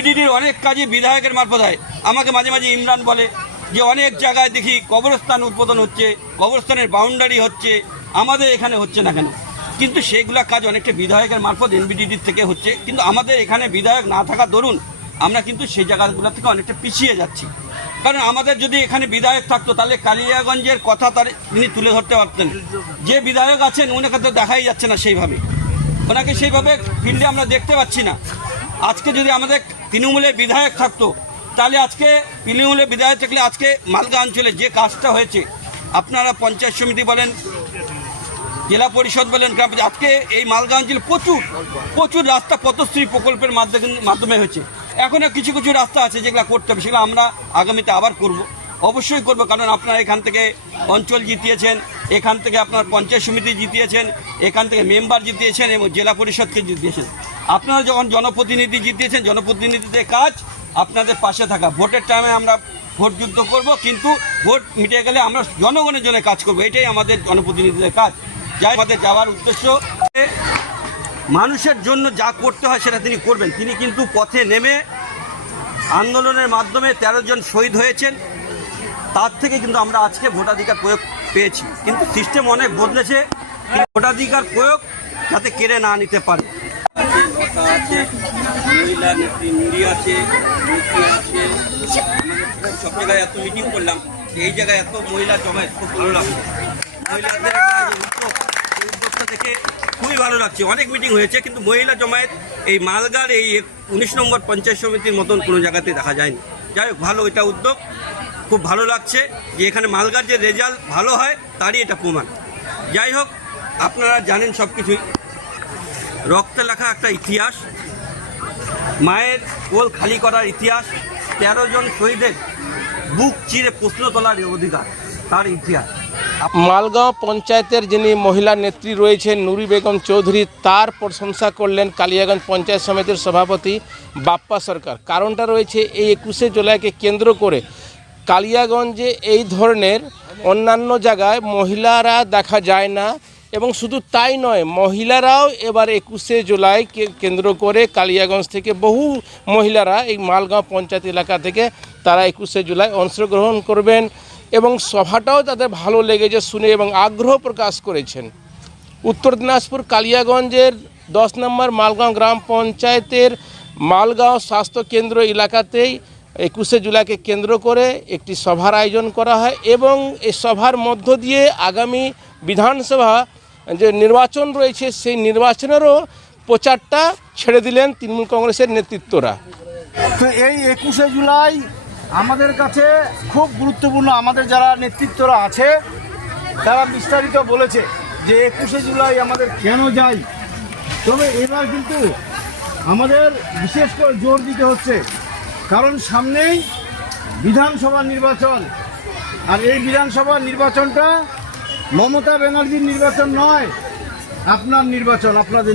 বিডিডির অনেক কাজে বিধায়কের মারফত হয়। আমাকে মাঝে মাঝে ইমরান বলে যে অনেক জায়গায় দেখি কবরস্থান উদ্বোধন হচ্ছে, কবরস্থানের বাউন্ডারি হচ্ছে, আমাদের এখানে হচ্ছে না কেন? কিন্তু সেগুলা কাজ অনেকটা বিধায়কের মারফত এনবিডিডির থেকে হচ্ছে, কিন্তু আমাদের এখানে বিধায়ক না থাকা দরুন আমরা কিন্তু সেই জায়গাগুলো থেকে অনেকটা পিছিয়ে যাচ্ছি। কারণ আমাদের যদি এখানে বিধায়ক থাকতো, তাহলে কালিয়াগঞ্জের কথা তার তিনি তুলে ধরতে পারতেন। যে বিধায়ক আছেন ওনাকে তো দেখাই যাচ্ছে না সেইভাবে। ওনাকে সেইভাবে ফিল্ডে আমরা দেখতে পাচ্ছি না। আজকে যদি আমাদের তৃণমূলের বিধায়ক থাকতো, তাহলে আজকে তৃণমূলের বিধায়ক থাকলে আজকে মালদা অঞ্চলে যে কাজটা হয়েছে, আপনারা পঞ্চায়েত সমিতি বলেন, জেলা পরিষদ বলেন, গ্রাম আজকে এই মালদা অঞ্চলে প্রচুর প্রচুর রাস্তা পথশ্রী প্রকল্পের মাধ্যমে মাধ্যমে হয়েছে। এখনও কিছু কিছু রাস্তা আছে যেগুলো করতে হবে, সেগুলো আমরা আগামীতে আবার করব। অবশ্যই করব, কারণ আপনারা এখান থেকে অঞ্চল জিতিয়েছেন, এখান থেকে আপনার পঞ্চায়েত সমিতি জিতিয়েছেন, এখান থেকে মেম্বার জিতিয়েছেন এবং জেলা পরিষদকে জিতিয়েছেন। আপনারা যখন জনপ্রতিনিধি জিতিয়েছেন, জনপ্রতিনিধিদের কাজ আপনাদের পাশে থাকা। ভোটের টাইমে আমরা ভোট যুদ্ধ করব, কিন্তু ভোট মিটে গেলে আমরা জনগণের জন্য কাজ করব। এটাই আমাদের জনপ্রতিনিধিদের কাজ। যাই আমাদের যাওয়ার উদ্দেশ্য মানুষের জন্য যা করতে হয় সেটা তিনি করবেন। তিনি কিন্তু পথে নেমে আন্দোলনের মাধ্যমে তেরো জন শহীদ হয়েছেন। তার থেকে কিন্তু আমরা আজকে ভোটাধিকার প্রয়োগ পেয়েছি। কিন্তু সিস্টেম অনেক বদলেছে। ভোটাধিকার প্রয়োগ যাতে কেড়ে না নিতে পারে। আছে, মহিলা নেত্রী নুরি আছে নেত্রী আছে। সব জায়গায় এত মিটিং করলাম, এই জায়গায় এত মহিলা জমায়েত লাগছে। মহিলাদের উদ্যোগটা খুবই ভালো লাগছে। অনেক মিটিং হয়েছে, কিন্তু মহিলা জমায়েত এই মালগার এই উনিশ নম্বর পঞ্চায়েত সমিতির মতন কোনো জায়গাতে দেখা যায়নি। যাই হোক, ভালো এটা উদ্যোগ, খুব ভালো লাগছে যে এখানে মালগার যে রেজাল্ট ভালো হয়, তারই এটা প্রমাণ। যাই হোক, আপনারা জানেন সব কিছুই রক্তে লেখা একটা ইতিহাস, মায়ের কোল খালি করার ইতিহাস, তেরো জন শহীদের বুক চিরে প্রশ্ন তোলার অধিকার, তার ইতিহাস। মালগাঁও পঞ্চায়েতের যিনি মহিলা নেত্রী রয়েছেন নুরি বেগম চৌধুরী, তার প্রশংসা করলেন কালিয়াগঞ্জ পঞ্চায়েত সমিতির সভাপতি বাপ্পা সরকার। কারণটা রয়েছে এই একুশে জুলাইকে কেন্দ্র করে কালিয়াগঞ্জে এই ধরনের অন্যান্য জায়গায় মহিলারা দেখা যায় না এবং শুধু তাই নয়, মহিলারাও এবার একুশে জুলাইকে কেন্দ্র করে কালিয়াগঞ্জ থেকে বহু মহিলারা এই মালগাঁও পঞ্চায়েত এলাকা থেকে তারা একুশে জুলাই অংশগ্রহণ করবেন এবং সভাটাও তাদের ভালো লেগেছে শুনে এবং আগ্রহ প্রকাশ করেছেন। উত্তর দিনাজপুর কালিয়াগঞ্জের দশ নম্বর মালগাঁও গ্রাম পঞ্চায়েতের মালগাঁও স্বাস্থ্য কেন্দ্র এলাকাতেই একুশে জুলাইকে কেন্দ্র করে একটি সভার আয়োজন করা হয় এবং এই সভার মধ্য দিয়ে আগামী বিধানসভা যে নির্বাচন রয়েছে, সেই নির্বাচনেরও প্রচারটা ছেড়ে দিলেন তৃণমূল কংগ্রেসের নেতৃত্বরা। তো এই একুশে জুলাই আমাদের কাছে খুব গুরুত্বপূর্ণ, আমাদের যারা নেতৃত্বরা আছে, তারা বিস্তারিত বলেছে যে একুশে জুলাই আমাদের কেন যাই তবে এবার কিন্তু আমাদের বিশেষ করে জোর দিতে হচ্ছে, কারণ সামনেই বিধানসভা নির্বাচন। আর এই বিধানসভা নির্বাচনটা মমতা ব্যানার্জির নির্বাচন নয় আপনার নির্বাচন আপনাদের